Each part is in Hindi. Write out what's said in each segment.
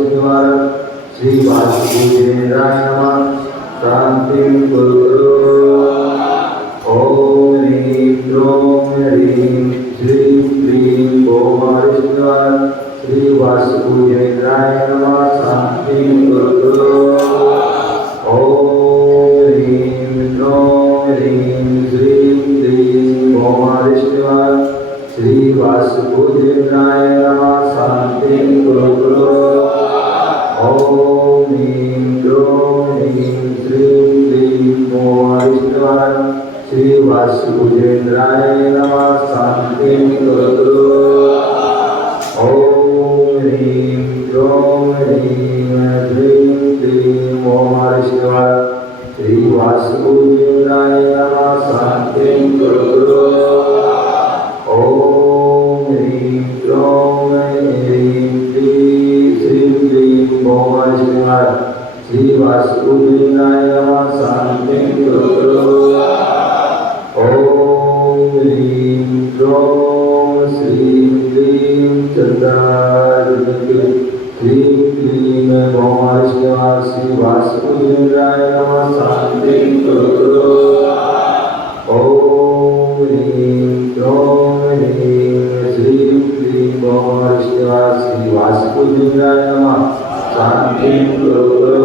निवारण श्री वासुदेवाय नमः शांति कुरु ओम ह्रीं क्रों ह्रीं श्रीं क्लीं ओम श्री वासुदेवाय नमः शांति कुरु ओम ह्रीं क्रों ह्रीं श्रीं क्लीं ओम श्री वासुदेवाय नमः शांति कुरु ओम ह्रीं क्रों ह्रीं श्रीं क्लीं ओम श्री वासुदेवाय नमः शांति कुरु ओम ह्रीं क्रों ह्रीं श्रीं क्लीं ओम श्री वासुदेवाय नमः शांति कुरु ओम ह्रीं क्रों ह्रीं श्रीं क्लीं ओम श्री वासुदेवाय नमः शांति कुरु ओम ह्रीं क्रों श्रीं क्लीं चंद्रार्घ्य श्रीं क्लीं ओम श्री वासुदेवाय नमः शांति कुरु ओम ह्रीं क्रों ह्रीं श्रीं क्लीं ओम श्री वासुदेवाय नमः शांति कुरु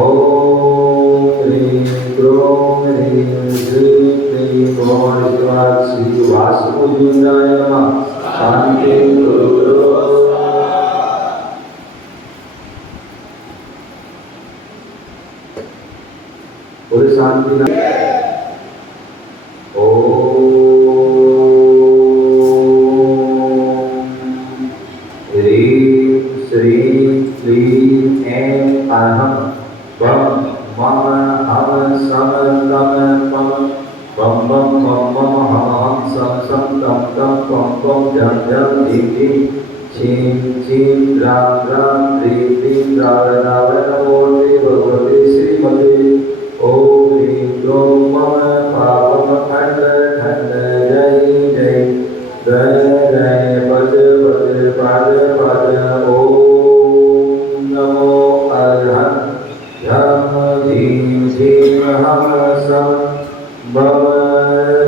ओम ह्रीं क्रों ह्रीं श्रीं क्लीं ओम श्री वासुदेवाय नमः शांति कुरु और शांति ह्रीं श्रीं क्लीं ऐं अहं बम मम हम सम तम पम बम बम मम मम हम हम सम सम तम तम पम पम जम जम धीं धीं क्षीं क्षीं द्रां द्रां द्रीं द्रीं द्राव द्राव नमो भगवते श्रीमते ओम ह्रीं क्रों मम पावम खंड खंड जय जय जय जय पद पद पद पद ओम नमो अर्हं झं धीं धीं हम सम बम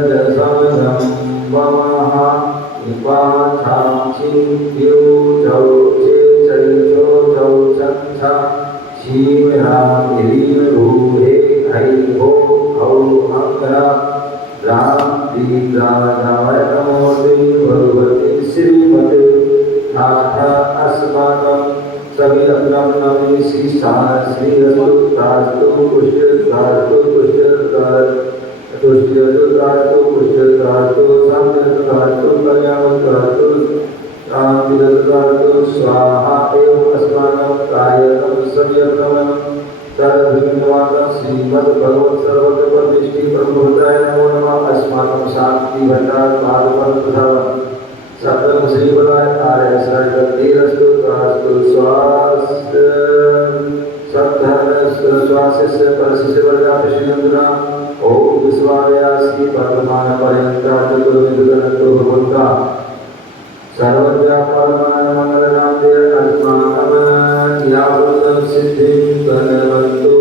दसम झं बम हम निपाथां छिं द्यौ चौ चे चै चौ चौ छं छं क्षीं ह्रां ह्रीं ह्रूः ऐ हो औ हं रां रां क्लीं राधाय नमो भगवते श्रीमते नाथ अस्माकं सभी अपना श्री श्री रसुतास्तु पुष्टतास्तु पुष्टतास्तु पुष्टतास्तु संततास्तु कल्याणतास्तु शांतिरतास्तु स्वाहा एव अस्माकं कायकं संयमनं सर्वभिन्नवादं श्रीमद्भगवत् सर्वतोपदिष्टि प्रभुताय नमो नमः अस्माकं शांति भंडार पादपद प्रधान सप्तम श्रीवराय आर्य सर्वतीरस्तु तास्तु स्वास्थ्य सद्धर्म स्वास्थ्य परशिष्य वर्गा विष्णुन्द्रा ओम विश्वायासी वर्तमान पर्यंता चतुर्विधगणतो भगवन्ता सर्वज्ञा परमान मंगलनाथे अस्माकं यावत् सिद्धिं गणवन्तु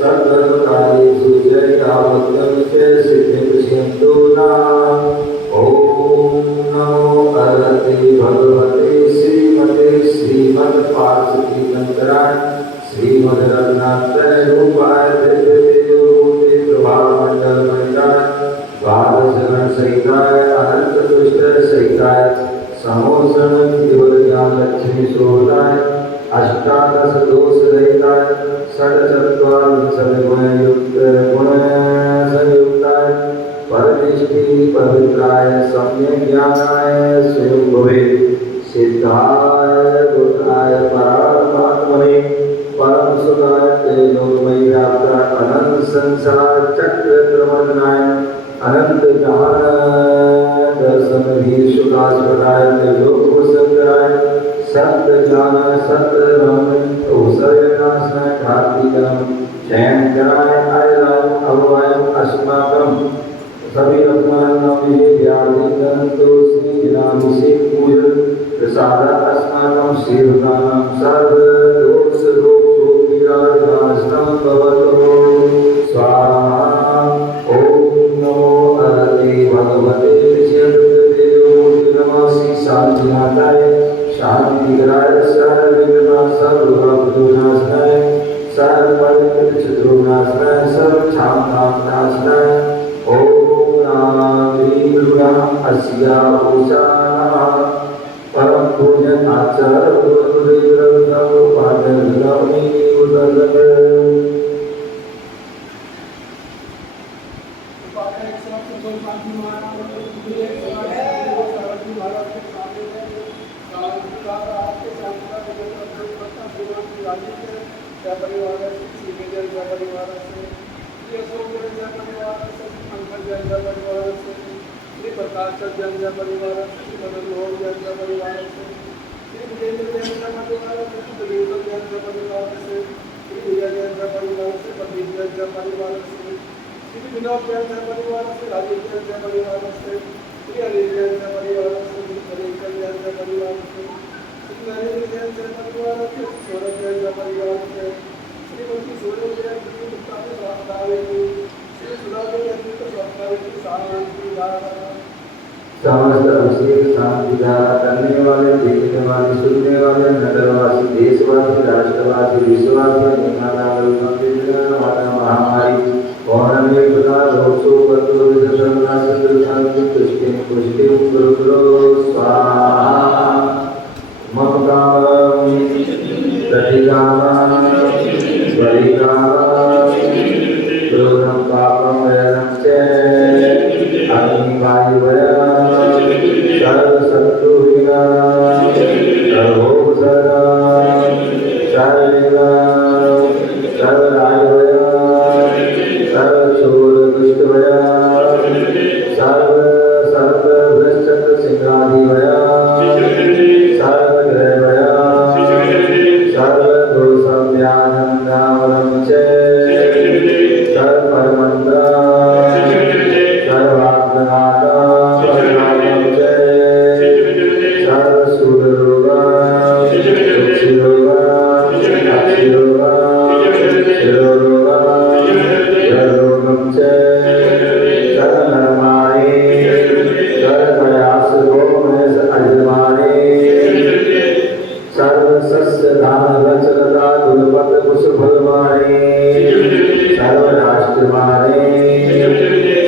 सर्वकार्येषु जयावत् सिद्धिं पश्यन्तु नः ओम नमो भगवते भगवते श्रीमते श्रीमद्पार्षदीनंतराय श्रीमद्रत्नात्रय रूपाय दिव्यदेवमूर्ति प्रभामंडल मंडाय बालचरण सहिताय अनंत दुष्ट सहिताय समोसन केवल ज्ञान लक्ष्मी शोधाय अष्टादश दोष रहिताय षट्चत्वारिंशत् गुण संयुक्ताय परमेष्टि पवित्राय सम्यक ज्ञानाय स्वयं भवे सिद्धाय गुणाय परमात्मने परम सुखाय तेजोमय व्याप्ताय अनंत संसार चक्र प्रबंधनाय अनंत जहान दर्शन भी सुखास्पदाय तेजोग संकराय सत्य ज्ञान सत्य रम औसर्यनाशनाय कार्तिकम शयन कराय आयलाय अभवाय अस्माकं सभी रत्नानां विद्यार्थीगणतो श्रीविनाभिषेक पूजन प्रसाद अस्माकं सेवकानां सर्वदोषरोगविनाशनं भवतु स्वाहा। ओम नमो हरते भगवते विष्णुदेवाय नमः। श्री शांति माताय शांतिकराय सर्वविघ्ननाशाय सर्वपरिचितनाशाय सर्वक्षामनाशाय ओम अस्या उषा परम पूजन आचार्य प्रकाश जैन परिवार श्री मनोहर जैन परिवार से श्री विजेंद्र जैन परिवार से श्री विजय जैन परिवार से श्री विजय जैन परिवार से प्रदीप जैन परिवार से श्री विनोद जैन परिवार से राजेश जैन परिवार से श्री अनिल जैन परिवार से श्री हरीश जैन परिवार से श्री नरेंद्र जैन परिवार से सौरभ जैन परिवार से श्रीमती सौरभ जैन की गुप्ता के स्वास्थ्य श्री सुधाकर जैन के स्वास्थ्य की शांति समस्त अभिषेक शांति करने वाले, देखने वाले, सुनने वाले, नगरवासी, देशवासी, राष्ट्रवासी, विश्ववासी, महामारी पौर्णमी प्रकार रोसो पत्रो विदर्शना संतुष्टि पुष्टि पुष्टि गुरुकुलो स्वाहा। ममकामि प्रतिकामि परिकामि क्रोधं पापं वैरं च अग्निवायुवया सर्वशत्रुविना सर्वोपसर्गा सर्वविघ्ना सर्वराजवया सर्वशूलदुष्टवया सर्वभ्रष्टसिंहादिवया सर्वग्रहवया सर्वदोषव्याधन्नावरं च सर्वपरमन्दा सर्वात्मनादा सर्वसूररोगा सुक्षिरोगा अक्षिरोगा शिरोरोगा जलरोगं च सर्वनरमाणे सर्वप्रयासगोमयस अजमाने सर्वसस्यधानरचलता दुर्पदकुशफलमाने सर्वराष्ट्रमाने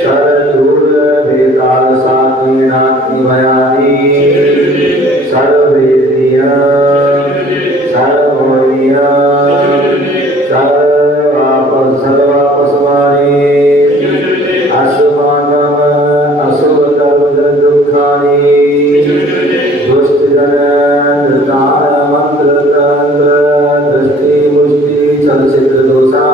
सर्वदूरभेदालसात्मीनाग्निमयानि सर्ववेदनीय सर्वमोहनीय सर्वापसमानि अस्माकम् असुरकर्मजनदुःखानि दुष्टजन धृतान मन्त्रतन्त्र दृष्टिमुष्टि चलचित्रदोषा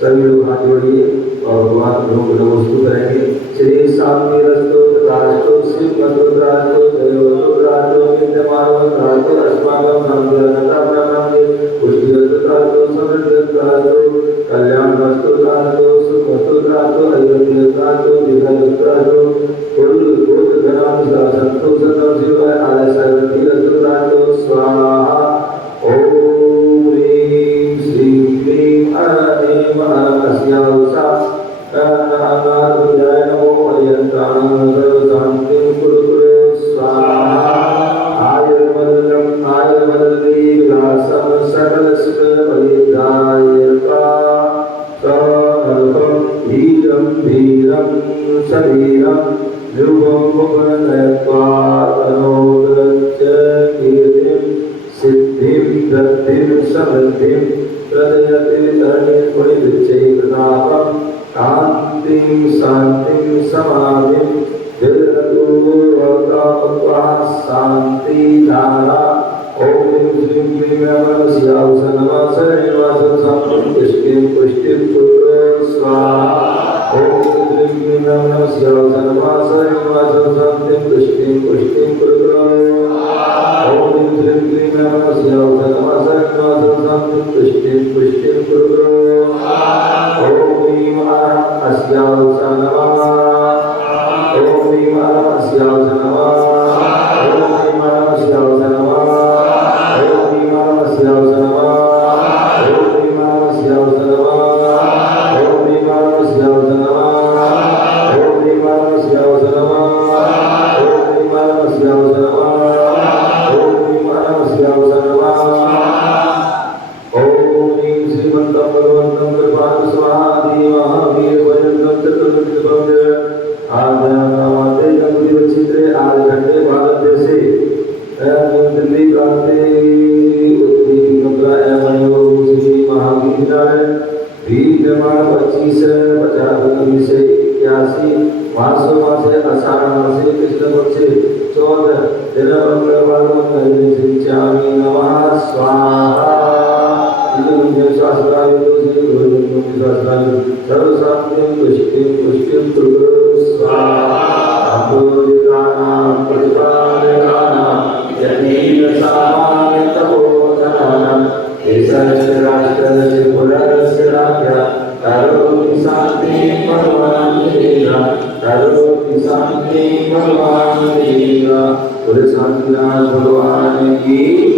सभी लोग हाथ जोड़िए और भगवान को नमस्ते करेंगे। श्री शांति रस्तो राष्ट्रो शिव मधुरास्तो जयोरास्तो विद्यमानो अस्माकं नामदेवता नामदे पुष्टि रास्तो समृद्धि रास्तो कल्याण रास्तो सुख रास्तो अयोध्या रास्तो दीर्घ रास्तो कुल गणान काल सर्वधी रसुरातो स्वाहा ओम ह्रीं श्रीं क्लीं ऐं अस्या उषा नानारुद्राय नमो अयंतानं सर्वशान्तिं कुरु कुरु स्वाहा आयुर्मल्ली विलासं सकलसुखपरिदायका सनल्पं धीरं धीरं शरीरं ध्रुवं भुवनयत्वा तनोदच्च कीर्तिं सिद्धिं वृद्धिं समृद्धिं प्रदयति तरणिर्गुणिविच्छेदनापं शान्तिं शान्तिं समाधिं विदधतु वक्तामुत्वा शान्तिधारा ॐ श्रीं क्लीं नमस्या नमः शरणवासं सम्पं पुष्टिं पुष्टिं कुरु स्वाहा ॐ श्रीं क्लीं नमस्या नमः शरणवासं सम्पं पुष्टिं पुष्टिं कुरु ॐ श्रीं क्लीं नमस्या नमः शरणवासं सम्पं पुष्टिं पुष्टिं कुरु ॐ ह्रीं अस्या नमः ॐ ह्रीं अस्या नमः ॐ ह्रीं अस्या नमः भगवान की